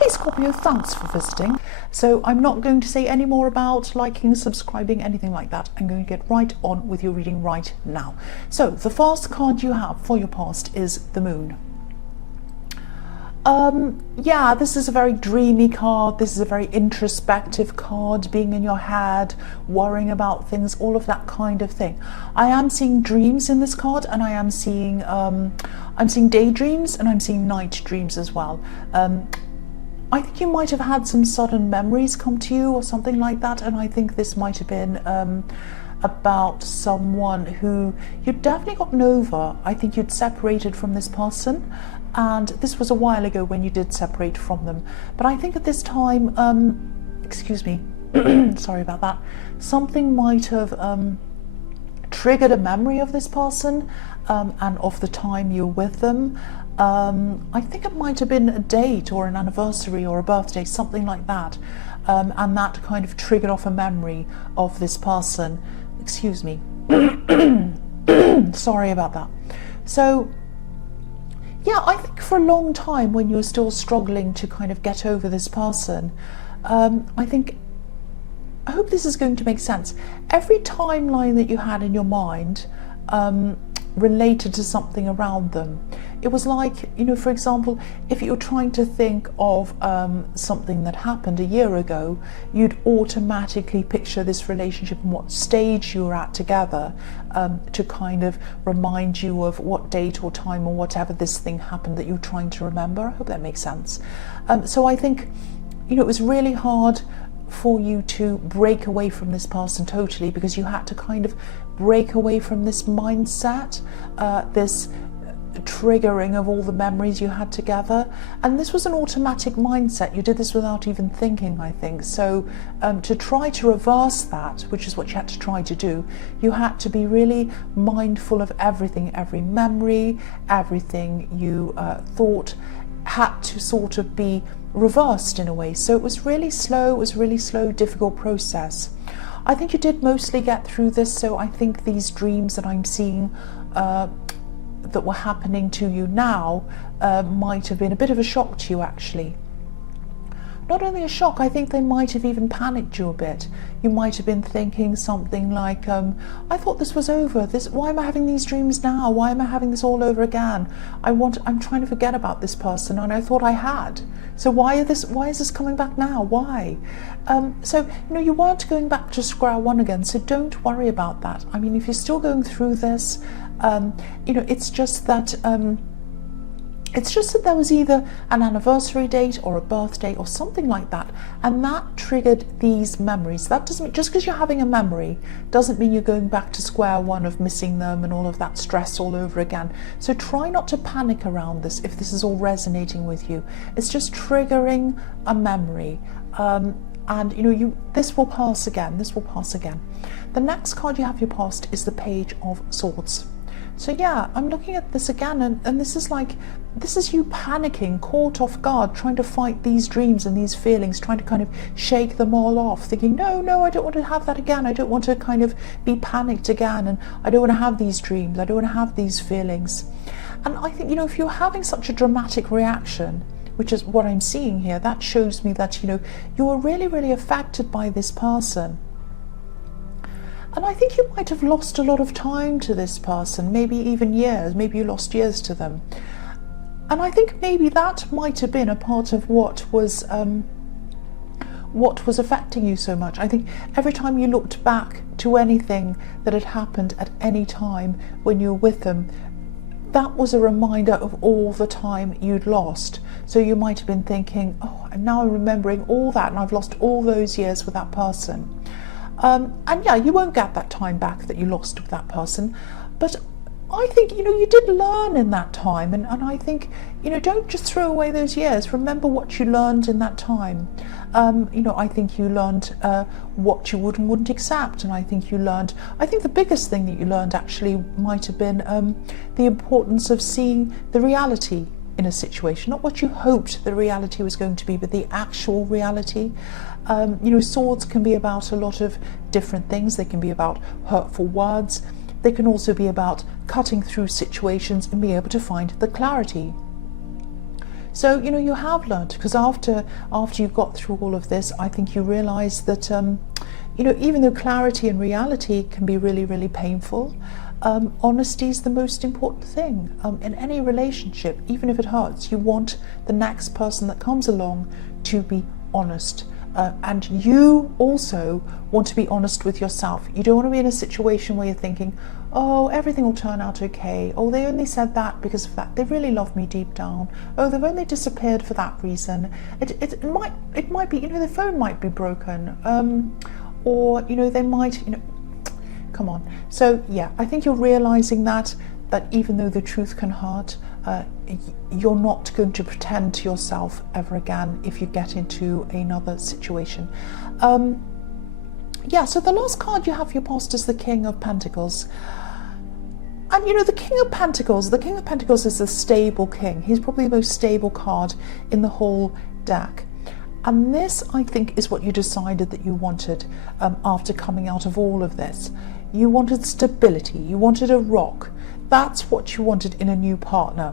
Hey Scorpio, thanks for visiting. So I'm not going to say any more about liking, subscribing, anything like that. I'm going to get right on with your reading right now. So the first card you have for your past is the Moon. Yeah, this is a very dreamy card. This is a very introspective card, being in your head, worrying about things, all of that kind of thing. I am seeing dreams in this card, and I am seeing I'm seeing daydreams, and I'm seeing night dreams as well. I think you might have had some sudden memories come to you or something like that, and I think this might have been about someone who you'd definitely gotten over. I think you'd separated from this person, and this was a while ago when you did separate from them. But I think at this time, excuse me, sorry about that, something might have triggered a memory of this person and of the time you were with them. I think it might have been a date or an anniversary or a birthday, something like that, and that kind of triggered off a memory of this person. Excuse me. Sorry about that. So yeah, I think for a long time when you were still struggling to kind of get over this person, I hope this is going to make sense. Every timeline that you had in your mind related to something around them. It was like, you know, for example, if you're trying to think of something that happened a year ago, you'd automatically picture this relationship and what stage you were at together to kind of remind you of what date or time or whatever this thing happened that you're trying to remember. I hope that makes sense. So I think, you know, it was really hard for you to break away from this person totally, because you had to kind of break away from this mindset, this triggering of all the memories you had together. And this was an automatic mindset. You did this without even thinking, I think. So to try to reverse that, which is what you had to try to do, you had to be really mindful of everything, every memory, everything you thought had to sort of be reversed in a way. So it was really slow, difficult process. I think you did mostly get through this. So I think these dreams that I'm seeing that were happening to you now might have been a bit of a shock to you, actually. Not only a shock, I think they might have even panicked you a bit. You might have been thinking something like, I thought this was over. Why am I having these dreams now? Why am I having this all over again? I'm trying to forget about this person, and I thought I had. So why is this coming back now? Why? So, you know, you weren't going back to square one again, so don't worry about that. I mean, if you're still going through this, you know, it's just that there was either an anniversary date or a birthday or something like that, and that triggered these memories. That doesn't, just because you're having a memory doesn't mean you're going back to square one of missing them and all of that stress all over again. So try not to panic around this if this is all resonating with you. It's just triggering a memory. And you know, this will pass again. This will pass again. The next card you have your past is the Page of Swords. So yeah, I'm looking at this again, and this is you panicking, caught off guard, trying to fight these dreams and these feelings, trying to kind of shake them all off, thinking, no, I don't want to have that again. I don't want to kind of be panicked again, and I don't want to have these dreams. I don't want to have these feelings. And I think, you know, if you're having such a dramatic reaction, which is what I'm seeing here, that shows me that, you know, you were really, really affected by this person. And I think you might have lost a lot of time to this person, maybe even years. Maybe you lost years to them. And I think maybe that might have been a part of what was affecting you so much. I think every time you looked back to anything that had happened at any time when you were with them, that was a reminder of all the time you'd lost. So you might have been thinking, oh, and now I'm remembering all that, and I've lost all those years with that person. And yeah, you won't get that time back that you lost with that person, but I think, you know, you did learn in that time, and I think, you know, don't just throw away those years. Remember what you learned in that time. You know, I think you learned what you would and wouldn't accept, and I think the biggest thing that you learned actually might have been the importance of seeing the reality in a situation, not what you hoped the reality was going to be, but the actual reality. You know, swords can be about a lot of different things. They can be about hurtful words. They can also be about cutting through situations and being able to find the clarity. So, you know, you have learned, because after you got through all of this, I think you realize that, you know, even though clarity and reality can be really, really painful, honesty is the most important thing in any relationship. Even if it hurts, you want the next person that comes along to be honest. And you also want to be honest with yourself. You don't want to be in a situation where you're thinking, oh, everything will turn out okay. Oh, they only said that because of that. They really love me deep down. Oh, they've only disappeared for that reason. It might be, you know, the phone might be broken. Or, you know, they might, you know, come on. So yeah, I think you're realizing that even though the truth can hurt, you're not going to pretend to yourself ever again if you get into another situation. Yeah, so the last card you have for your post is the King of Pentacles. And you know, the King of Pentacles is the stable king. He's probably the most stable card in the whole deck. And this, I think, is what you decided that you wanted after coming out of all of this. You wanted stability, you wanted a rock. That's what you wanted in a new partner.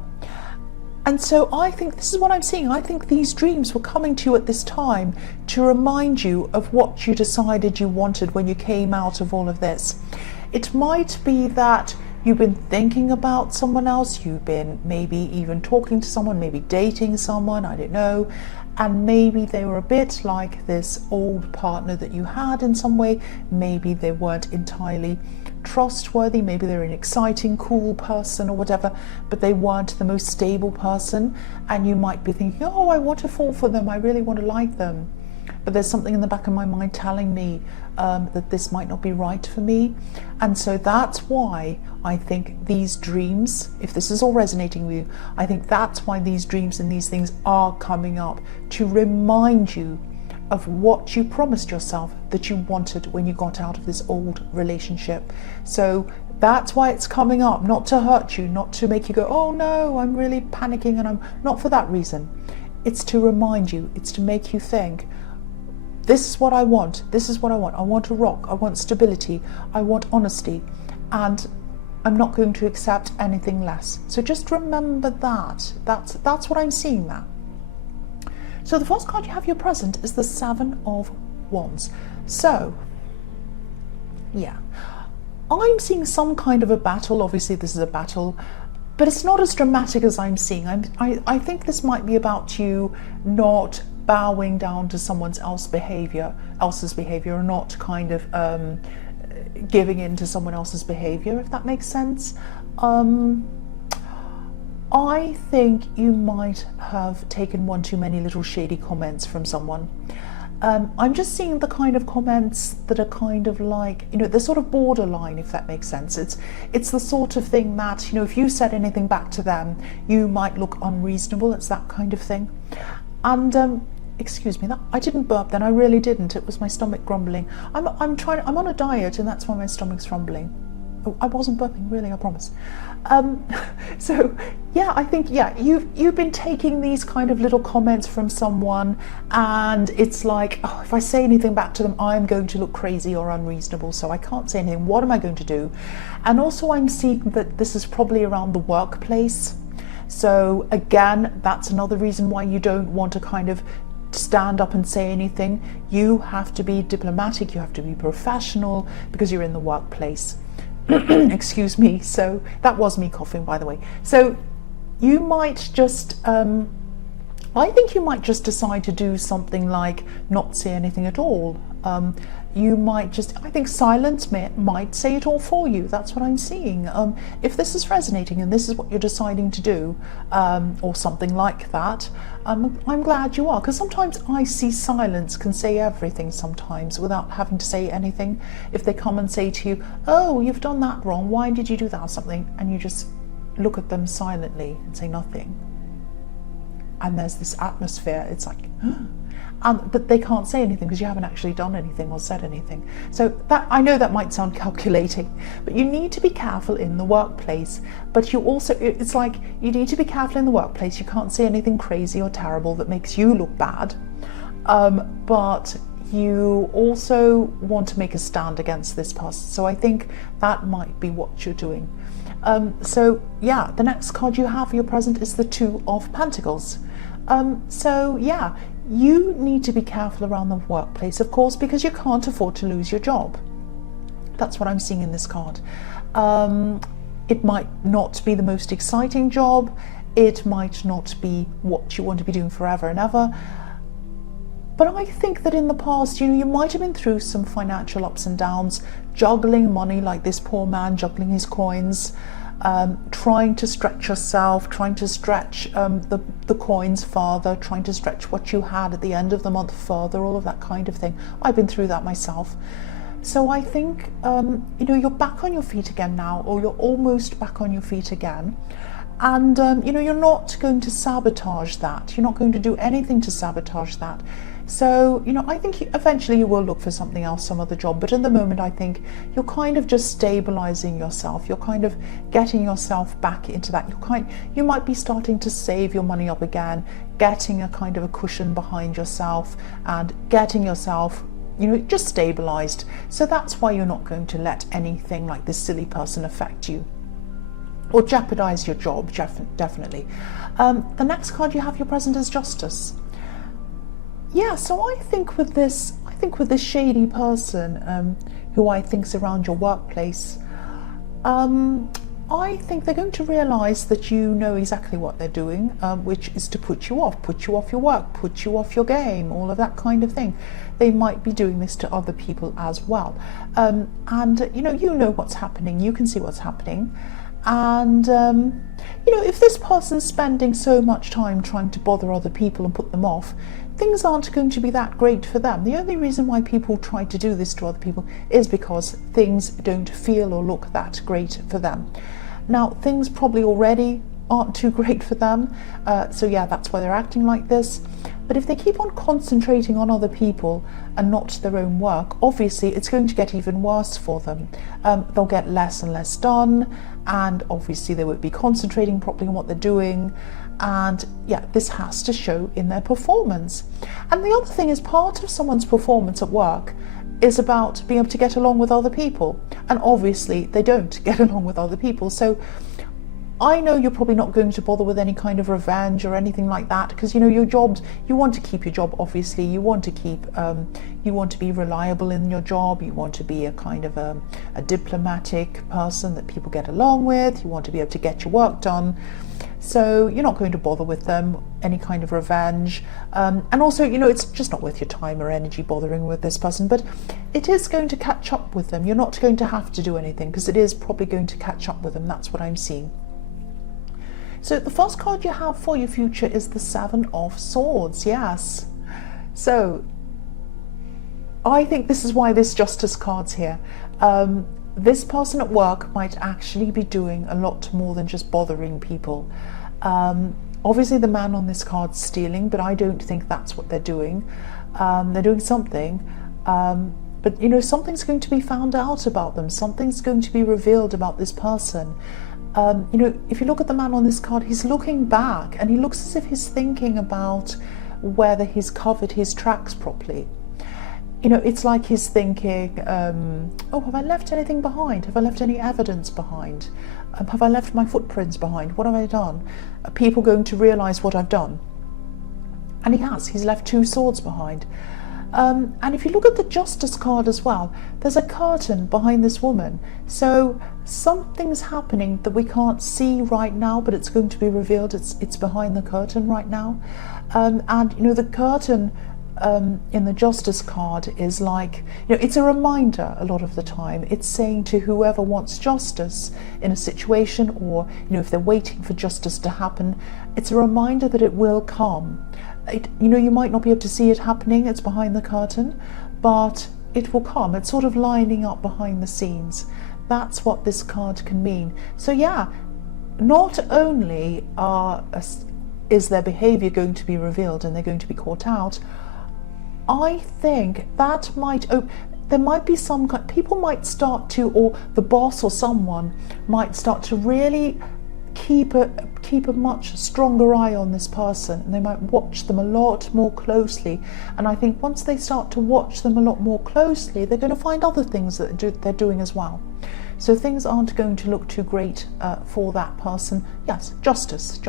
And so I think this is what I'm seeing. I think these dreams were coming to you at this time to remind you of what you decided you wanted when you came out of all of this. It might be that you've been thinking about someone else, you've been maybe even talking to someone, maybe dating someone, I don't know, and maybe they were a bit like this old partner that you had in some way. Maybe they weren't entirely trustworthy, maybe they're an exciting, cool person or whatever, but they weren't the most stable person, and you might be thinking, oh, I want to fall for them, I really want to like them, but there's something in the back of my mind telling me that this might not be right for me. And so that's why I think these dreams, if this is all resonating with you, I think that's why these dreams and these things are coming up to remind you of what you promised yourself that you wanted when you got out of this old relationship. So that's why it's coming up, not to hurt you, not to make you go, oh no, I'm really panicking, and I'm not for that reason. It's to remind you, it's to make you think, this is what I want, this is what I want. I want a rock, I want stability, I want honesty, and I'm not going to accept anything less. So just remember that. That's what I'm seeing now. So the first card you have your present is the Seven of Wands. So, yeah, I'm seeing some kind of a battle. Obviously this is a battle, but it's not as dramatic as I'm seeing. I think this might be about you not bowing down to someone else's behavior, or not kind of giving in to someone else's behavior, if that makes sense. I think you might have taken one too many little shady comments from someone. I'm just seeing the kind of comments that are kind of like, you know, they're sort of borderline, if that makes sense. It's the sort of thing that, you know, if you said anything back to them, you might look unreasonable. It's that kind of thing. And excuse me, that I didn't burp then. I really didn't. It was my stomach grumbling. I'm on a diet, and that's why my stomach's rumbling. Oh, I wasn't burping, really, I promise. So yeah, I think, yeah, you've been taking these kind of little comments from someone, and it's like, oh, if I say anything back to them, I'm going to look crazy or unreasonable, so I can't say anything. What am I going to do? And also I'm seeing that this is probably around the workplace. So again, that's another reason why you don't want to kind of stand up and say anything. You have to be diplomatic, you have to be professional, because you're in the workplace. Excuse me. So that was me coughing, by the way. So you might just I think you might just decide to do something like not say anything at all. You might just, I think silence might say it all for you. That's what I'm seeing. If this is resonating and this is what you're deciding to do, or something like that, I'm glad you are, because sometimes I see silence can say everything sometimes without having to say anything. If they come and say to you, oh, you've done that wrong, why did you do that, or something, and you just look at them silently and say nothing. And there's this atmosphere, it's like, but they can't say anything because you haven't actually done anything or said anything. So that, I know that might sound calculating, but you need to be careful in the workplace. But you also, it's like, you need to be careful in the workplace. You can't say anything crazy or terrible that makes you look bad. But you also want to make a stand against this person. So I think that might be what you're doing. So yeah, the next card you have for your present is the Two of Pentacles. So yeah, you need to be careful around the workplace, of course, because you can't afford to lose your job. That's what I'm seeing in this card. It might not be the most exciting job. It might not be what you want to be doing forever and ever. But I think that in the past, you might have been through some financial ups and downs, juggling money like this poor man juggling his coins, trying to stretch yourself, trying to stretch the coins further, trying to stretch what you had at the end of the month further, all of that kind of thing. I've been through that myself. So I think, you're back on your feet again now, or you're almost back on your feet again. And, you're not going to sabotage that. You're not going to do anything to sabotage that. So, I think eventually you will look for something else, some other job. But in the moment, I think you're kind of just stabilizing yourself. You're kind of getting yourself back into that. You might be starting to save your money up again, getting a kind of a cushion behind yourself and getting yourself just stabilized. So that's why you're not going to let anything like this silly person affect you or jeopardize your job, definitely. The next card you have, your present, is Justice. Yeah, so I think with this shady person who I think's around your workplace, I think they're going to realize that you know exactly what they're doing, which is to put you off your work, put you off your game, all of that kind of thing. They might be doing this to other people as well. And you know what's happening, you can see what's happening. And if this person's spending so much time trying to bother other people and put them off, things aren't going to be that great for them. The only reason why people try to do this to other people is because things don't feel or look that great for them. Now, things probably already aren't too great for them, so yeah, that's why they're acting like this. But if they keep on concentrating on other people and not their own work, obviously it's going to get even worse for them. They'll get less and less done, and obviously they won't be concentrating properly on what they're doing. And yeah, this has to show in their performance. And the other thing is, part of someone's performance at work is about being able to get along with other people, and obviously they don't get along with other people. So I know you're probably not going to bother with any kind of revenge or anything like that, because your jobs, you want to keep your job. Obviously you want to keep you want to be reliable in your job, you want to be a kind of a diplomatic person that people get along with, you want to be able to get your work done. So you're not going to bother with them any kind of revenge, and also it's just not worth your time or energy bothering with this person. But it is going to catch up with them. You're not going to have to do anything, because it is probably going to catch up with them. That's what I'm seeing. So the first card you have for your future is the Seven of Swords. Yes, so I think this is why this Justice card's here. This person at work might actually be doing a lot more than just bothering people. Obviously the man on this card's stealing, but I don't think that's what they're doing. They're doing something, but something's going to be found out about them. Something's going to be revealed about this person. If you look at the man on this card, he's looking back and he looks as if he's thinking about whether he's covered his tracks properly. It's like he's thinking, oh, have I left anything behind? Have I left any evidence behind? Have I left my footprints behind? What have I done? Are people going to realise what I've done? And he has. He's left two swords behind. And if you look at the Justice card as well, there's a curtain behind this woman. So something's happening that we can't see right now, but it's going to be revealed. It's behind the curtain right now. And the curtain in the Justice card is like, it's a reminder a lot of the time. It's saying to whoever wants justice in a situation, or if they're waiting for justice to happen, it's a reminder that it will come. You might not be able to see it happening, it's behind the curtain, but it will come. It's sort of lining up behind the scenes. That's what this card can mean. So yeah, not only is their behavior going to be revealed and they're going to be caught out, I think that there might be some people might start to, or the boss or someone might start to really keep a much stronger eye on this person, and they might watch them a lot more closely. And I think once they start to watch them a lot more closely, they're going to find other things that they're doing as well. So things aren't going to look too great for that person. Yes, justice.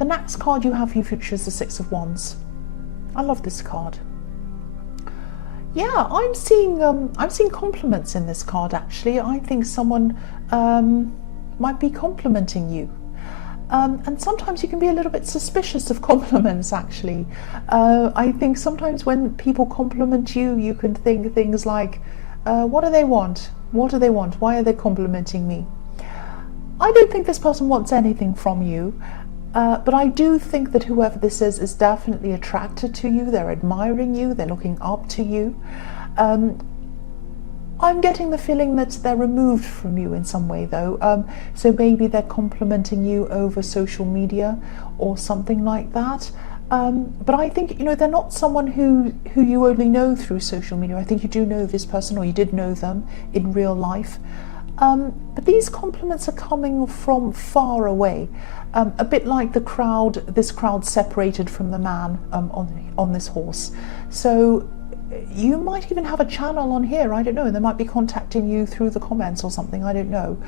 The next card you have for your future is the Six of Wands. I love this card. Yeah, I'm seeing compliments in this card, actually. I think someone might be complimenting you. And sometimes you can be a little bit suspicious of compliments, actually. I think sometimes when people compliment you, you can think things like, what do they want? What do they want? Why are they complimenting me? I don't think this person wants anything from you, but I do think that whoever this is definitely attracted to you. They're admiring you. They're looking up to you. I'm getting the feeling that they're removed from you in some way, though. So maybe they're complimenting you over social media or something like that. But I think, you know, they're not someone who you only know through social media. I think you do know this person, or you did know them in real life. But these compliments are coming from far away, a bit like the crowd, this crowd separated from the man on this horse. So you might even have a channel on here, I don't know, and they might be contacting you through the comments or something, I don't know.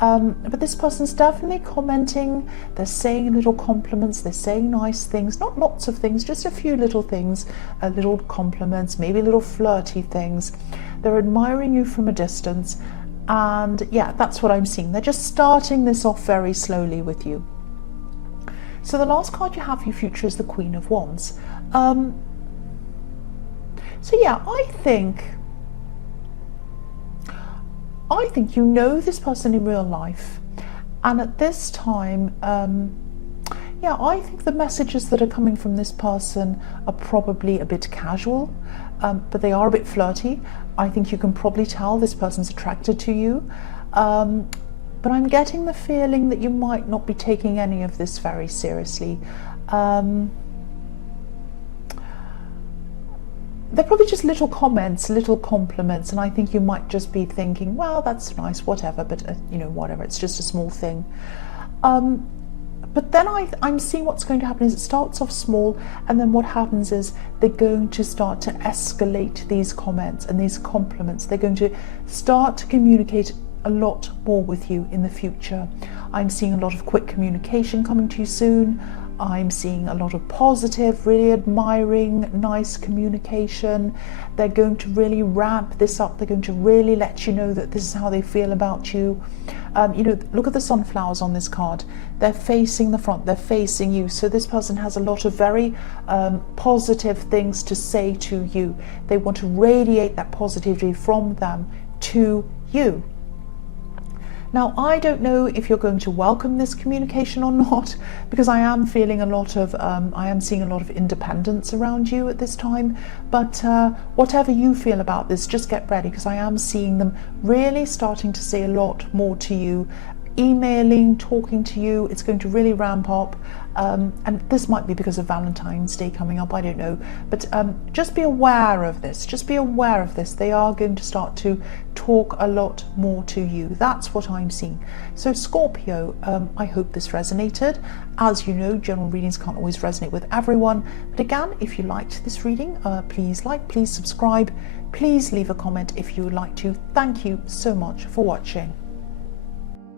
But this person's definitely commenting, they're saying little compliments, they're saying nice things, not lots of things, just a few little things, little compliments, maybe little flirty things. They're admiring you from a distance, and yeah, that's what I'm seeing. They're just starting this off very slowly with you. So the last card you have for your future is the Queen of Wands. So yeah, I think you know this person in real life, and at this time, yeah, I think the messages that are coming from this person are probably a bit casual, but they are a bit flirty. I think you can probably tell this person's attracted to you, but I'm getting the feeling that you might not be taking any of this very seriously. They're probably just little comments, little compliments, and I think you might just be thinking, well, that's nice, whatever, but you know, whatever, it's just a small thing. But then I'm seeing what's going to happen is it starts off small, and then what happens is they're going to start to escalate these comments and these compliments. They're going to start to communicate a lot more with you in the future. I'm seeing a lot of quick communication coming to you soon. I'm seeing a lot of positive, really admiring, nice communication. They're going to really ramp this up. They're going to really let you know that this is how they feel about you. You know, look at the sunflowers on this card. They're facing the front, they're facing you. So this person has a lot of very positive things to say to you. They want to radiate that positivity from them to you. Now, I don't know if you're going to welcome this communication or not, because I am feeling a lot of, I am seeing a lot of independence around you at this time. But whatever you feel about this, just get ready, because I am seeing them really starting to say a lot more to you, emailing, talking to you. It's going to really ramp up. And this might be because of Valentine's Day coming up, I don't know. But just be aware of this. Just be aware of this. They are going to start to talk a lot more to you. That's what I'm seeing. So Scorpio, I hope this resonated. As you know, general readings can't always resonate with everyone. But again, if you liked this reading, please like, please subscribe. Please leave a comment if you would like to. Thank you so much for watching.